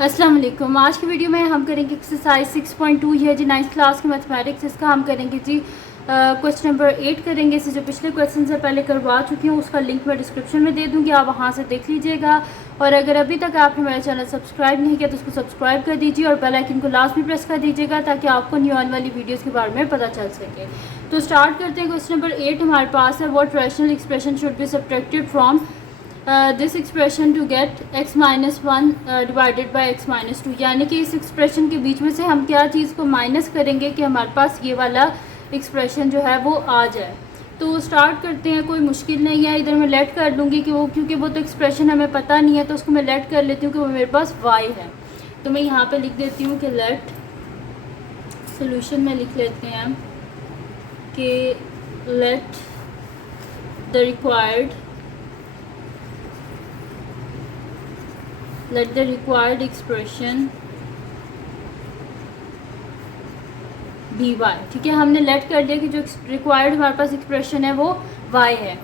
अस्सलाम वालेकुम। आज की वीडियो में हम करेंगे एक्सरसाइज 6.2। ये जी 9th क्लास की मैथमेटिक्स, इसका हम करेंगे जी क्वेश्चन नंबर 8 करेंगे। इससे जो पिछले क्वेश्चन से पहले करवा चुकी हूँ उसका लिंक मैं डिस्क्रिप्शन में दे दूँगी, आप वहाँ से देख लीजिएगा। और अगर अभी तक आपने मेरा चैनल सब्सक्राइब नहीं किया तो उसको सब्सक्राइब कर दीजिए और बेल आइकन को लास्ट में प्रेस कर दीजिएगा ताकि आपको न्यू आने वाली वीडियोज़ के बारे में पता चल सके। तो स्टार्ट करते हैं। क्वेश्चन नंबर 8 हमारे पास है, what rational expression should be subtracted from this expression to get x minus one divided by x minus two. यानी कि इस एक्सप्रेशन के बीच में से हम क्या चीज़ को माइनस करेंगे कि हमारे पास ये वाला एक्सप्रेशन जो है वो आ जाए। तो स्टार्ट करते हैं, कोई मुश्किल नहीं है। इधर मैं लेट कर लूँगी कि वो, क्योंकि वो तो एक्सप्रेशन हमें पता नहीं है तो उसको मैं लेट कर लेती हूँ कि वो मेरे पास y है। तो मैं यहाँ पे लिख देती हूँ कि लेट सोल्यूशन में लिख लेते हैं कि let the required expression be y। ठीक है, हमने लेट कर लिया कि जो रिक्वायर्ड हमारे पास एक्सप्रेशन है वो y है।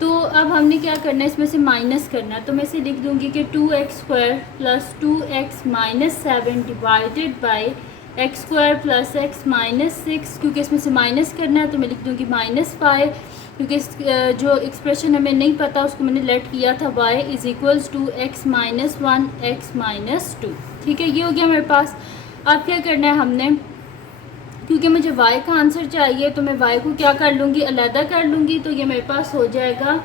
तो अब हमने क्या करना है, इसमें से माइनस करना है। तो मैं इसे लिख दूंगी कि 2x square plus 2x minus 7 divided by x square plus x minus 6। क्योंकि इसमें से माइनस करना है तो मैं लिख दूंगी -5, क्योंकि जो एक्सप्रेशन हमें नहीं पता उसको मैंने लेट किया था y is equals to x minus 1 x minus 2। ठीक है, ये हो गया मेरे पास। अब क्या करना है हमने, क्योंकि मुझे y का आंसर चाहिए तो मैं y को क्या कर लूँगी, अलहदा कर लूँगी। तो ये मेरे पास हो जाएगा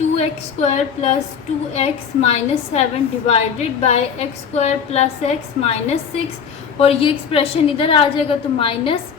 2x square plus 2x minus 7 divided by x square plus x minus 6। और ये एक्सप्रेशन इधर आ जाएगा तो minus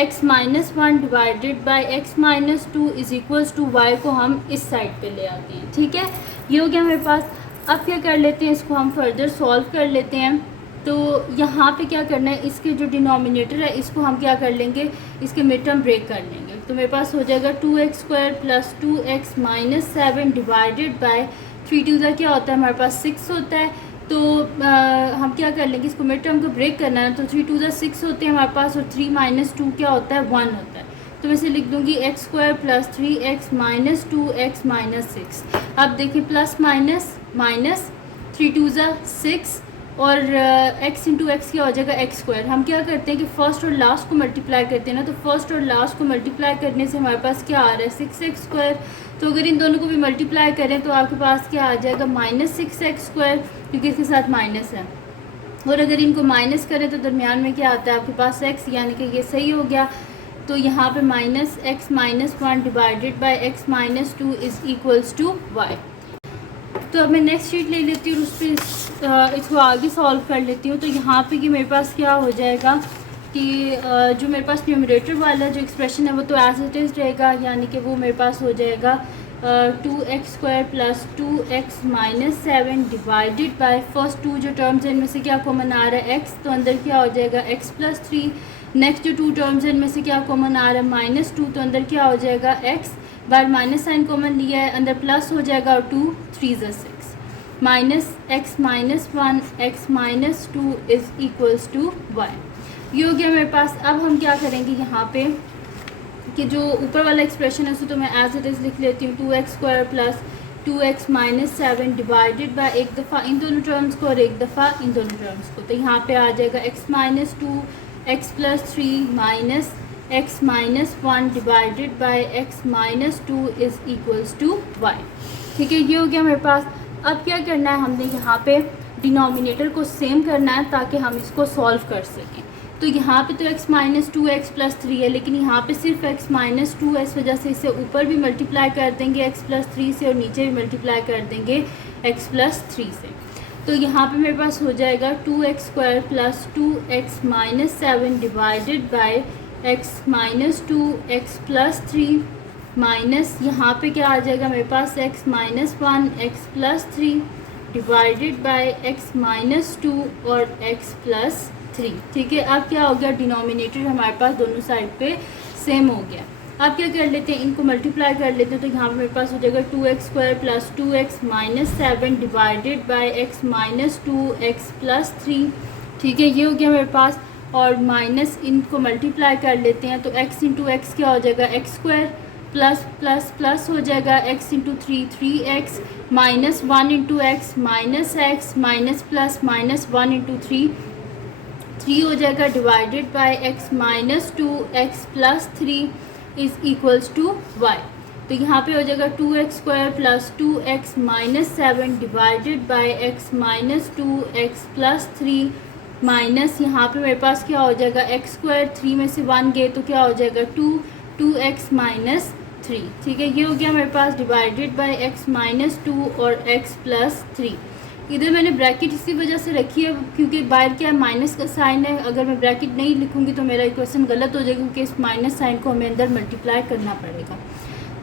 x minus 1 divided by x minus 2 is equals to y को हम इस साइड पे ले आते हैं। ठीक है, ये हो गया मेरे पास। अब क्या कर लेते हैं, इसको हम फर्दर सॉल्व कर लेते हैं। तो यहाँ पे क्या करना है, इसके जो डिनोमिनेटर है इसको हम क्या कर लेंगे, इसके मिड टर्म ब्रेक कर लेंगे। तो मेरे पास हो जाएगा 2x square plus 2x minus 7 divided बाई 3 टू ज़ा क्या होता है हमारे पास 6 होता है। तो हम क्या कर लेंगे, इसको मिड टर्म को ब्रेक करना है। तो 3 टू ज़ा 6 होते हैं हमारे पास और 3 माइनस 2 क्या होता है 1 होता है। तो मैं इसे लिख दूंगी x square plus 3x minus 2x minus 6। अब देखिए प्लस माइनस माइनस 3 टू ज़ा 6 और x इंटू एक्स क्या हो जाएगा एक्स स्क्वायर। हम क्या करते हैं कि फर्स्ट और लास्ट को मल्टीप्लाई करते हैं ना, तो फर्स्ट और लास्ट को मल्टीप्लाई करने से हमारे पास क्या आ रहा है 6x स्क्वायर। तो अगर इन दोनों को भी मल्टीप्लाई करें तो आपके पास क्या आ जाएगा -6x स्क्वायर, क्योंकि इसके साथ माइनस है। और अगर इनको माइनस करें तो दरमियान में क्या आता है आपके पास x, यानी कि ये सही हो गया। तो यहाँ पे -x minus 1 divided by x minus 2 is equals to y। तो अब मैं नेक्स्ट शीट ले लेती हूँ और उस पर इसको आगे सॉल्व कर लेती हूँ। तो यहाँ पे कि मेरे पास क्या हो जाएगा कि जो मेरे पास न्यूमरेटर वाला जो एक्सप्रेशन है वो तो एज इट इज़ रहेगा, यानी कि वो मेरे पास हो जाएगा 2x square plus 2x minus 7 divided by first 2 जो टर्म्स हैं इनमें से क्या कॉमन आ रहा है x, तो अंदर क्या हो जाएगा x प्लस 3। नेक्स्ट जो 2 टर्म्स हैं इनमें से क्या कॉमन आ रहा है -2, तो अंदर क्या हो जाएगा x, बार माइनस साइन कॉमन लिया है अंदर प्लस हो जाएगा और 2 3 ज़ा 6 minus x minus 1 x minus 2 is equals to y। ये हो गया मेरे पास। अब हम क्या करेंगे यहाँ पे कि जो ऊपर वाला एक्सप्रेशन है उसको तो मैं एज इट इज़ लिख लेती हूँ 2x square plus 2x minus 7 divided by एक दफ़ा इन दोनों टर्म्स को और एक दफ़ा इन दोनों टर्म्स को। तो यहाँ पे आ जाएगा x minus 2 x plus 3 minus x minus 1 divided by x minus 2 is equals to y। ठीक है, ये हो गया मेरे पास। अब क्या करना है हमने यहाँ पे डिनोमिनेटर को सेम करना है ताकि हम इसको सॉल्व कर सकें। तो यहाँ पे तो x माइनस 2x प्लस 3 है, लेकिन यहाँ पे सिर्फ x माइनस 2 है, इस वजह से इसे ऊपर भी मल्टीप्लाई कर देंगे x प्लस 3 से और नीचे भी मल्टीप्लाई कर देंगे x प्लस 3 से। तो यहाँ पे मेरे पास हो जाएगा 2x square plus 2x minus 7 divided by x minus 2 x plus 3 minus यहाँ पे क्या आ जाएगा मेरे पास x minus 1 x plus 3 divided by x minus 2 और x प्लस 3। ठीक है, अब क्या हो गया, डिनोमिनेटर हमारे पास दोनों साइड पे सेम हो गया। अब क्या कर लेते हैं, इनको मल्टीप्लाई कर लेते हैं। तो यहाँ पे मेरे पास हो जाएगा 2x square plus 2x minus 7 divided by x minus 2 x plus 3। ठीक है, ये हो गया मेरे पास। और माइनस इनको मल्टीप्लाई कर लेते हैं तो x इंटू एक्स क्या हो जाएगा x square plus plus plus हो जाएगा, x into 3 3x, minus 1 into x minus x, minus plus minus 1 into 3 हो जाएगा, divided by x minus 2x plus 3 is equals to y। तो यहाँ पे हो जाएगा 2x² plus 2x minus 7 divided by x minus 2x plus 3 minus यहाँ पे मेरे पास क्या हो जाएगा x², 3 में से 1 गए तो क्या हो जाएगा 2x माइनस 3। ठीक है, ये हो गया मेरे पास डिवाइडेड बाय x माइनस 2 और x प्लस 3। इधर मैंने ब्रैकेट इसी वजह से रखी है क्योंकि बाहर क्या है माइनस का साइन है, अगर मैं ब्रैकेट नहीं लिखूँगी तो मेरा इक्वेशन गलत हो जाएगा क्योंकि इस माइनस साइन को हमें अंदर मल्टीप्लाई करना पड़ेगा।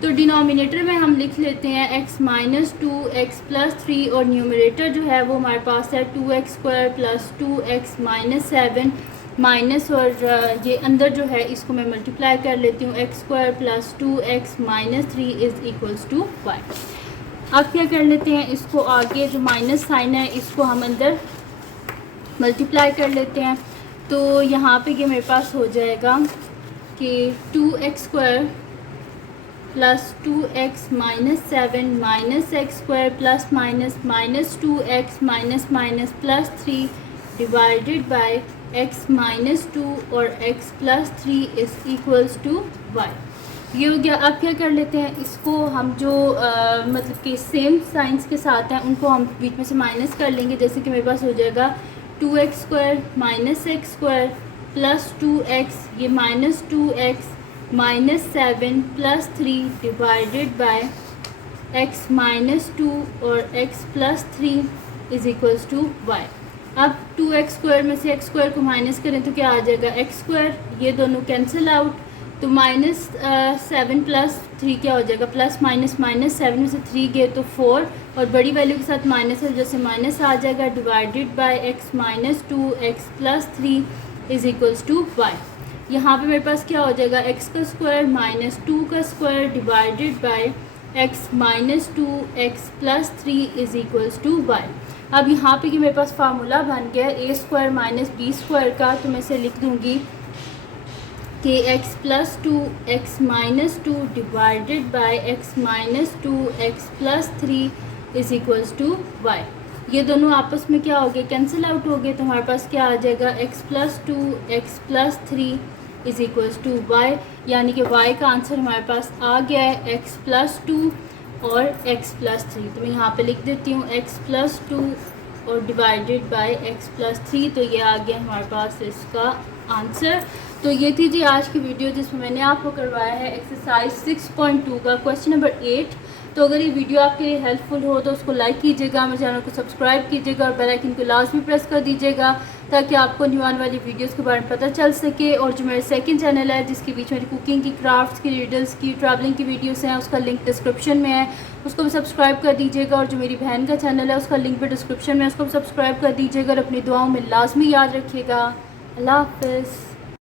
तो डिनोमिनेटर में हम लिख लेते हैं x माइनस 2x प्लस 3 और न्यूमरेटर जो है वो हमारे पास है 2x² plus 2x minus 7 minus, और ये अंदर जो है इसको मैं मल्टीप्लाई कर लेती हूँ, x² plus 2x minus 3 is equals to y। अब क्या कर लेते हैं, इसको आगे जो माइनस साइन है इसको हम अंदर मल्टीप्लाई कर लेते हैं। तो यहाँ पे ये मेरे पास हो जाएगा कि 2x² plus 2x minus 7 minus x² plus minus minus 2x minus minus plus 3 divided by x minus 2 और x plus 3 is equals to y। ये हो गया। अब क्या कर लेते हैं, इसको हम जो मतलब कि सेम साइंस के साथ हैं उनको हम बीच में से माइनस कर लेंगे। जैसे कि मेरे पास हो जाएगा 2x² minus x² plus 2x, ये minus 2x minus 7 plus 3 divided by x minus 2 और x plus 3 is equals to y। अब 2x² में से x² को माइनस करें तो क्या आ जाएगा x², ये दोनों कैंसिल आउट, तो माइनस 7 प्लस 3 क्या हो जाएगा प्लस माइनस माइनस 7 में से 3 गए तो 4 और बड़ी वैल्यू के साथ माइनस है जैसे माइनस आ जाएगा, divided by x minus 2x plus 3 is equals to y। यहाँ पे मेरे पास क्या हो जाएगा x का स्क्वायर माइनस 2 का square divided by x minus 2x plus 3 is equals to y। अब यहाँ पे कि मेरे पास फार्मूला बन गया a² माइनस b² का, तो मैं इसे लिख दूँगी कि x plus 2x minus 2 divided by x minus 2x plus 3 is equals to y। ये दोनों आपस में क्या हो गए कैंसिल आउट हो गए, तो हमारे पास क्या आ जाएगा x plus 2x plus 3 is equals to y, यानी कि y का आंसर हमारे पास आ गया है x प्लस 2 और x प्लस 3। तो मैं यहाँ पे लिख देती हूँ x प्लस 2 और डिवाइडेड बाय x प्लस 3, तो ये आ गया हमारे पास इसका आंसर। तो ये थी जी आज की वीडियो जिसमें मैंने आपको करवाया है एक्सरसाइज 6.2 का क्वेश्चन नंबर 8। तो अगर ये वीडियो आपके लिए हेल्पफुल हो तो उसको लाइक कीजिएगा, मेरे चैनल को सब्सक्राइब कीजिएगा और बेल आइकन को लाजमी प्रेस कर दीजिएगा ताकि आपको न्यू आने वाली वीडियोस के बारे में पता चल सके। और जो मेरा सेकंड चैनल है जिसके बीच मेरी कुकिंग की, क्राफ्ट्स की, रिडल्स की, ट्रैवलिंग की वीडियोस हैं, उसका लिंक डिस्क्रिप्शन में है, उसको भी सब्सक्राइब कर दीजिएगा। और जो मेरी बहन का चैनल है उसका लिंक भी डिस्क्रिप्शन में है, उसको भी सब्सक्राइब कर दीजिएगा और अपनी दुआओं में लाजमी याद रखिएगा। अल्लाह हाफ़िज़।